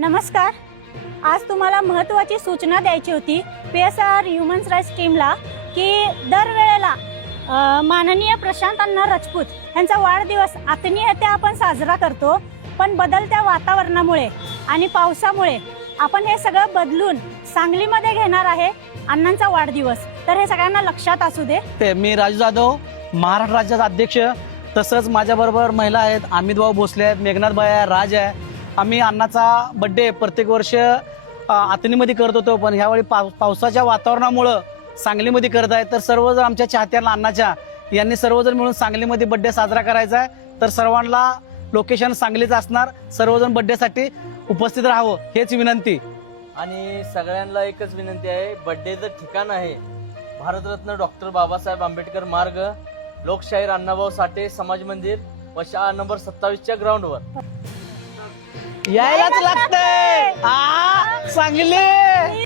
नमस्कार. आज तुम्हाला महत्त्वाची सूचना द्यायची होती PSR ह्युमन राईट्स टीमला की दरवेळेला माननीय प्रशांत अण्णा राजपूत यांचा वाढदिवस आतनी येथे आपण साजरा करतो, पण बदलत्या वातावरणामुळे आणि पावसामुळे आपण हे सगळं बदलून सांगलीमध्ये घेणार आहे अण्णांचा वाढदिवस. तर हे सगळ्यांना लक्षात असू दे. मी राजू जाधव, महाराष्ट्र राज्याचा अध्यक्ष. तसंच माझ्याबरोबर महिला आहेत, अमित भाऊ भोसले आहेत, मेघनाथ भाई आहे, राज आहे. आम्ही अण्णाचा बड्डे प्रत्येक वर्ष आतनीमध्ये करत होतो, पण ह्यावेळी पावसाच्या वातावरणामुळं सांगलीमध्ये करत आहे. तर सर्वजण आमच्या चाहत्यांना अण्णाच्या यांनी सर्वजण मिळून सांगलीमध्ये बड्डे साजरा करायचा आहे. तर सर्वांना लोकेशन सांगलीचं असणार, सर्वजण बड्डेसाठी उपस्थित राहावं हेच विनंती. आणि सगळ्यांना एकच विनंती आहे, बड्डेचं ठिकाण आहे भारतरत्न डॉक्टर बाबासाहेब आंबेडकर मार्ग, लोकशाहीर अण्णाभाऊ साठे समाज मंदिर व शाळा नंबर 27च्या ग्राउंडवर. यायलाच लागतंय. सांगली.